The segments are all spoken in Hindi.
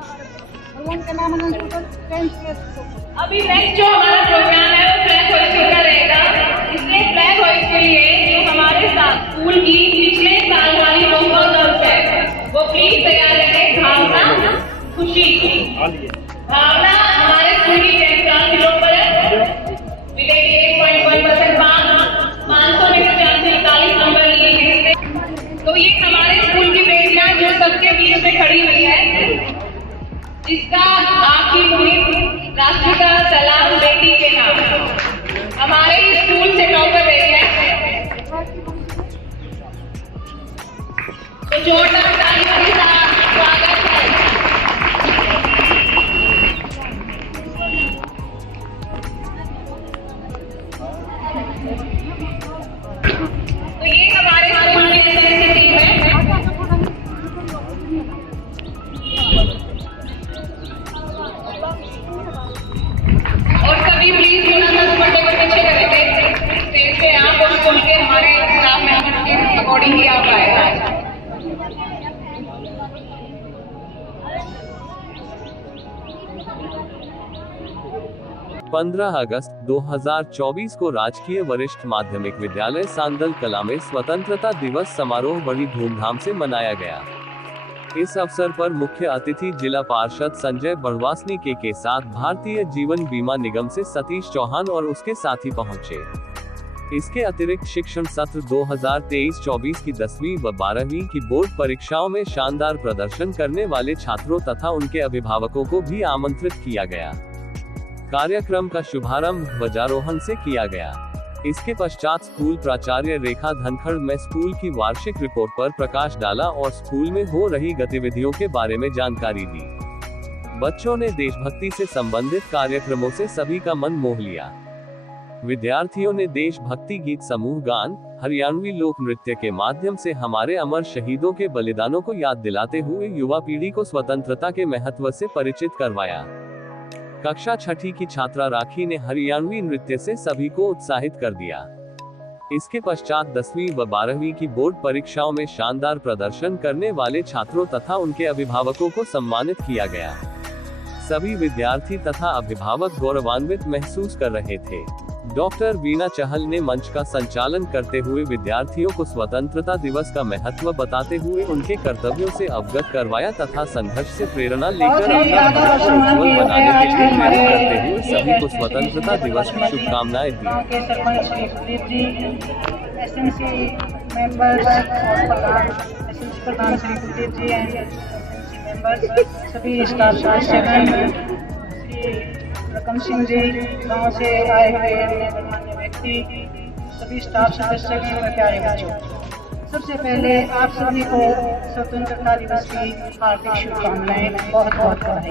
भगवान का नाम अभी नेक्स्ट जो हमारा प्रोग्राम है वो फ्लैग होइस्टिंग का रहेगा। इसलिए फ्लैग होइस्ट के लिए जो हमारे साथ स्कूल की पिछले साल वाली लोगों गर्ल्स है वो प्लीज तैयार रखें। भावना, खुशी, भावना हमारे स्कूल की 10 क्लास की लोग पर है। 8.1% 500 में से 41 नंबर लिए हैं। तो ये हमारे स्कूल की बेटियां जो सबके बीच में खड़ी हुई है, जिसका आपकी मुहिम राष्ट्र का सलाम बेटी के नाम हमारे स्कूल से टॉपर रही है। तो जोरदार तालियों के साथ स्वागत है। तो ये हमारे स्कूल की टीम है। और सभी प्लीज दुपट्टे को पीछे करेंगे। स्टेज पे आप और स्कूल के हमारे स्टाफ मेंबर्स के अकॉर्डिंग ही आप आएगा। 15 अगस्त 2024 को राजकीय वरिष्ठ माध्यमिक विद्यालय सांदल कला में स्वतंत्रता दिवस समारोह बड़ी धूमधाम से मनाया गया। इस अवसर पर मुख्य अतिथि जिला पार्षद संजय बड़वासनी के साथ भारतीय जीवन बीमा निगम से सतीश चौहान और उसके साथी पहुंचे। इसके अतिरिक्त शिक्षण सत्र 2023-24 की 10वीं व 12वीं की बोर्ड परीक्षाओं में शानदार प्रदर्शन करने वाले छात्रों तथा उनके अभिभावकों को भी आमंत्रित किया गया। कार्यक्रम का शुभारंभ ध्वजारोहण से किया गया। इसके पश्चात स्कूल प्राचार्य रेखा धनखड़ में स्कूल की वार्षिक रिपोर्ट पर प्रकाश डाला और स्कूल में हो रही गतिविधियों के बारे में जानकारी दी। बच्चों ने देशभक्ति से संबंधित कार्यक्रमों से सभी का मन मोह लिया। विद्यार्थियों ने देशभक्ति गीत, समूह गान, हरियाणवी लोक नृत्य के माध्यम से हमारे अमर शहीदों के बलिदानों को याद दिलाते हुए युवा पीढ़ी को स्वतंत्रता के महत्व से परिचित करवाया। कक्षा 6ठी की छात्रा राखी ने हरियाणवी नृत्य से सभी को उत्साहित कर दिया। इसके पश्चात 10वीं व 12वीं की बोर्ड परीक्षाओं में शानदार प्रदर्शन करने वाले छात्रों तथा उनके अभिभावकों को सम्मानित किया गया। सभी विद्यार्थी तथा अभिभावक गौरवान्वित महसूस कर रहे थे। डॉक्टर वीणा चहल ने मंच का संचालन करते हुए विद्यार्थियों को स्वतंत्रता दिवस का महत्व बताते हुए उनके कर्तव्यों से अवगत करवाया तथा संघर्ष से प्रेरणा लेकर अपना भारत को उज्ज्वल बनाने के लिए मेहनत करते हुए सभी को स्वतंत्रता दिवस की शुभकामनाएं दी। सभी स्टाफ सदस्य, रकम सिंह जी, गांव से आए हुए गणमान्य व्यक्ति, सभी स्टाफ सदस्य के प्यारे बच्चों, सबसे पहले आप सभी को स्वतंत्रता दिवस की हार्दिक शुभकामनाएं, बहुत बहुत बधाई।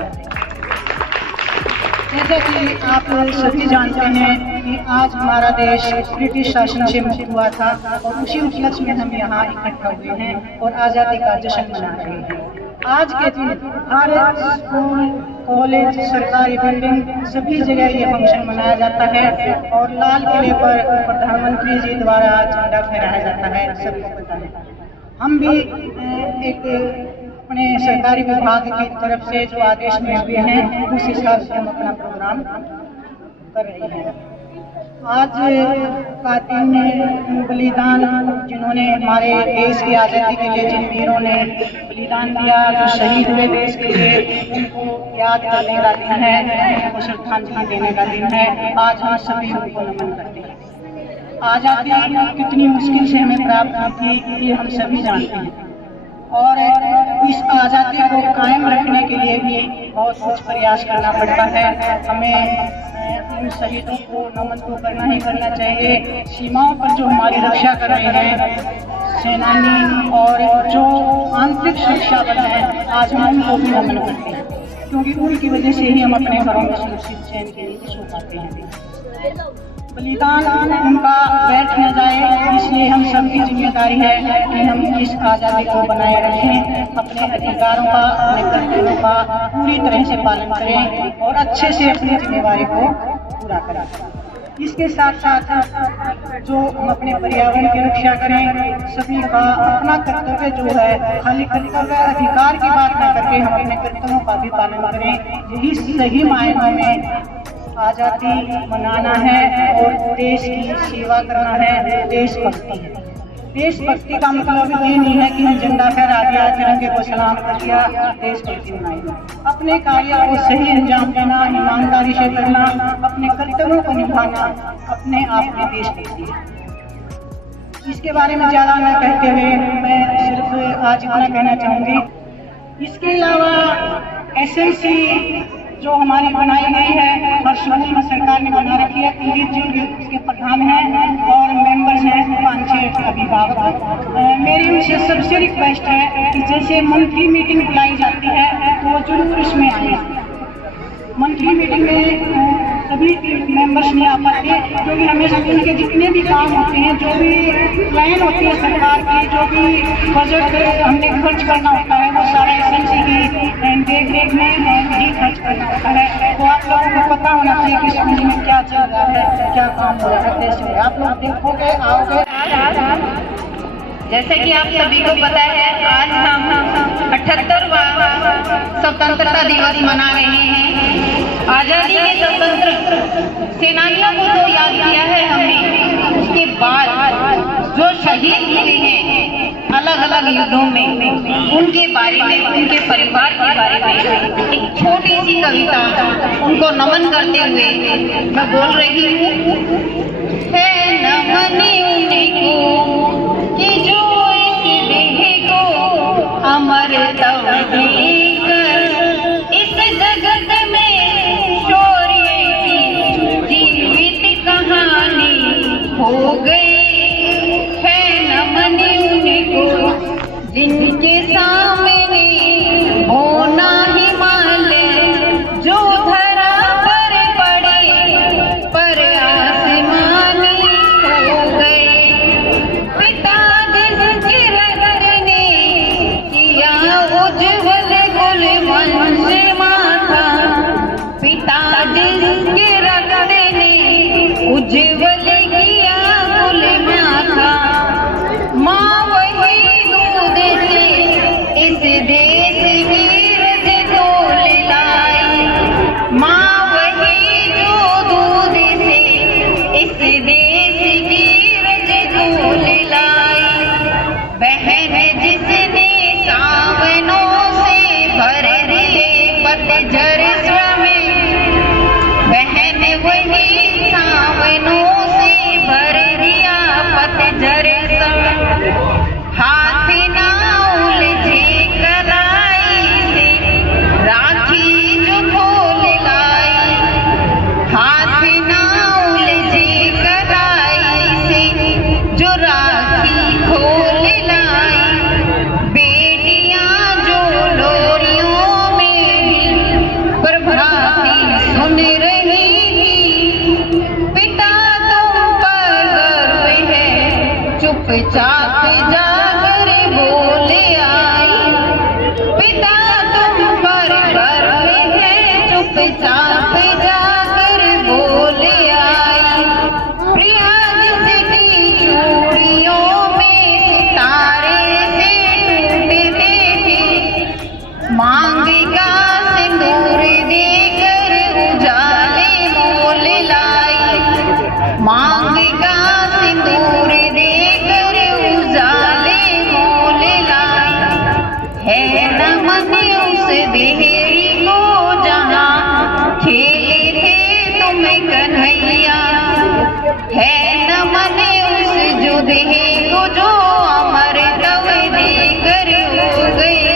जैसा कि आप सभी जानते हैं कि आज हमारा देश ब्रिटिश शासन से मुक्त हुआ था और उसी उपलक्ष्य में हम यहाँ इकट्ठा हुए हैं और आज़ादी का जश्न मना रहे हैं। आज के दिन हर स्कूल, कॉलेज, सरकारी बिल्डिंग सभी जगह ये फंक्शन मनाया जाता है और लाल किले पर प्रधानमंत्री जी द्वारा झंडा फहराया जाता है, सबको पता है। हम भी एक अपने सरकारी विभाग की तरफ से जो आदेश मिले हुए हैं उस हिसाब से हम अपना प्रोग्राम कर रहे हैं। आज का दिन बलिदान, जिन्होंने हमारे देश की आज़ादी के लिए जिन वीरों ने बलिदान दिया, जो शहीद हुए देश के लिए, उनको याद करने का दिन है, उनको श्रद्धांजलि देने का दिन है। आज हम सभी उनको नमन करते हैं। आज़ादी कितनी मुश्किल से हमें प्राप्त हुई थी ये हम सभी जानते हैं और इस आज़ादी को कायम रखने के लिए भी बहुत कुछ प्रयास करना पड़ता है। हमें उन शहीदों को नमन तो करना ही करना चाहिए। सीमाओं पर जो हमारी रक्षा कर रहे हैं सेनानी और जो आंतरिक सुरक्षा बल है, आज हम उनको भी नमन करते हैं क्योंकि उनकी वजह से ही हम अपने घरों में सुरक्षित चैन के लिए सो पाते हैं। बलिदान उनका व्यर्थ न जाए, इसलिए हम सबकी जिम्मेदारी है कि हम इस आज़ादी को बनाए रखें, अपने अधिकारों का, अपने कर्तव्यों का पूरी तरह से पालन करें और अच्छे से अपनी जिम्मेदारी को पूरा करें। इसके साथ साथ जो हम अपने पर्यावरण की रक्षा करें, सभी का अपना कर्तव्य जो है, खाली कर्तव्य अधिकार की बात न करके हम अपने कर्तव्यों का भी पालन करें। यही सही मायनों में आज़ादी मनाना है और देश की सेवा करना है, देशभक्ति है। देशभक्ति का मतलब ये नहीं है कि हम झंडा फहरा दिया, तिरंगे को सलाम कर दिया, देशभक्ति मनाई। अपने कार्य को सही अंजाम देना, ईमानदारी से करना, अपने कर्तव्यों को निभाना अपने आप में देशभक्ति है। इसके बारे में ज़्यादा न कहते हुए मैं सिर्फ आज इतना कहना चाहूँगी। इसके अलावा एसएमसी जो हमारी बनाई गई है, हर्षवर्धन सरकार ने बना रखी है, कुलदीप जी उसके प्रधान हैं और मेंबर्स हैं 5-6 अभिभावक। मेरी उनसे सबसे रिक्वेस्ट है कि जैसे मंथली मीटिंग बुलाई जाती है तो वो जरूर इसमें आए। मंथली मीटिंग में सभी मेंबर्स नहीं आ पाते क्योंकि हमें स्कूल के जितने भी काम होते हैं, जो भी प्लान होती है सरकार की, जो भी बजट हमने खर्च करना होता है, वो सारा एसएमसी की देख रेख में ही खर्च करना होता है। तो आप लोगों को पता होना चाहिए कि स्कूल में क्या चल रहा है, क्या काम हो रहा है, कैसे आप लोग देखोगे, आओगे। जैसे कि आप सभी को पता है, आज हम 78वां स्वतंत्रता दिवस मना रहे हैं। आजादी के स्वतंत्र सेनानियों को तो याद किया है हमने, उसके बाद जो शहीद हुए हैं अलग अलग युद्धों में, उनके बारे में, उनके परिवार के बारे में एक छोटी सी कविता उनको नमन करते हुए मैं बोल रही हूँ। है नमन उनको कि जो इस देह को अमरता देकर इस जगत में शौर्य की जीवित कहानी हो गई। है नमन उनको जिनके सामने होना हिमालय जो धरा पर पड़े पर आसमान हो गए। पिता जिसकी रक्त ने किया उज्ज्वल कुल वंश माथा, पिता जिसके रक्त ने उज्ज्वल किया कुल माथा, माँ वही दूध से इस देश की रज तोल लाई, माँ वही जो दूध से इस देश की रज तोल लाई। बहन जिसने सावनों से भर दिए पतझर में, बहन वही सावनों से भर दिया पतझर में। हाथ ना उलझे कलाई से राखी जो खोल लाई, हाथ ना उलझे कलाई से जो राखी खोल लाई। बेटियां जो लोरियों में प्रभाती सुन रही थी, पिता तुम पर गर्व है चुपचाप जाकर बोले आई, पिता तुम पर गर्व है चुपचाप जाकर बोले आई। प्रिया जिसकी चूड़ियों में सितारे से टूटते थे, मांग का सिंदूर देकर उजाले मोल लाई, मांग का सिंदूर देकर उजाले मोल लाई। है नमन उस देहरी को जहाँ खेले थे तुम कन्हैया, है नमन उस जो देह को जो अमर कव देकर हो गए।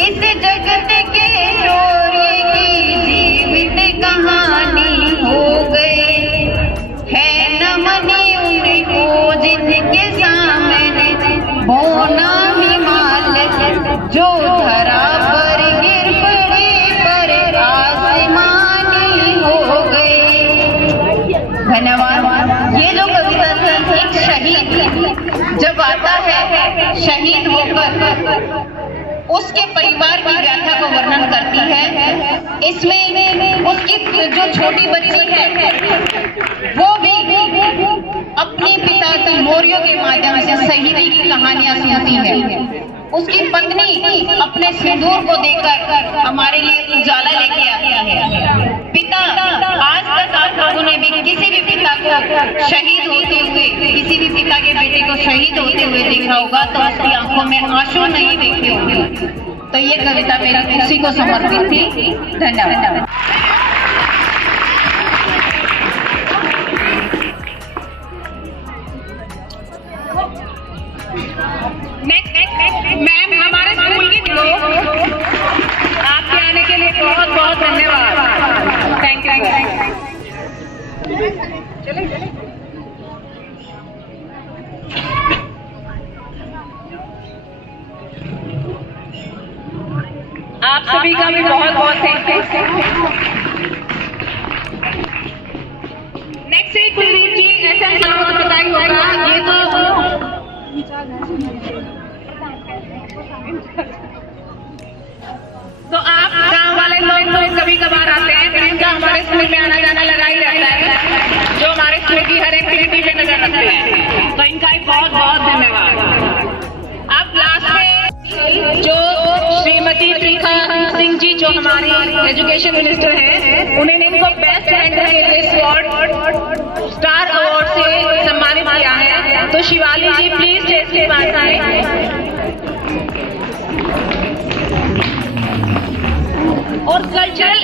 इस जगत के शौर्य की जीवित कहानी हो गए। है नमन उनको जिनके सामने होना हिमालय जो धरा पर गिर पड़े पर आसमानी हो गए। धन्यवाद। ये जो कविता थी, एक शहीद जब आता है शहीद होकर उसके परिवार की गाथा को वर्णन करती है। इसमें उसकी जो छोटी बच्ची है वो भी अपने पिता की मोरियों के माध्यम से शहीदी की कहानियां सुनती है। उसकी पत्नी अपने सिंदूर को देकर हमारे लिए उजाला लेके आती है। पिता, आज तक आप लोगों ने भी किसी भी पिता को शहीद होते हुए, किसी भी पिता के बेटे को शहीद होते हुए देखा होगा तो उसकी आंखों में आंसू नहीं देखे होंगे। तो ये कविता मेरी उसी को समर्पित थी। धन्यवाद। मैम, हमारे स्कूल की आपके आने के लिए बहुत बहुत धन्यवाद। Thank you. आप सभी का भी बहुत बहुत थैंक यू। नेक्स्ट है कुलदीप जी, ऐसा नाम बताई होगा। ये तो आप गांव वाले लोग तो कभी कभार आते हैं, फिर इनका हमारे स्कूल में आना जाना लगा ही रहता है, जो हमारे स्कूल की हर एक्टिविटी पे नजर रखते हैं। तो इनका भी बहुत बहुत धन्यवाद। अब लास्ट में जो श्रीमती त्रिखा सिंह जी, जो हमारी एजुकेशन मिनिस्टर हैं, उन्होंने इनको बेस्ट स्टार अवार्ड से सम्मानित किया है। तो शिवाली जी प्लीज स्टेज के पास आए। और कल्चरल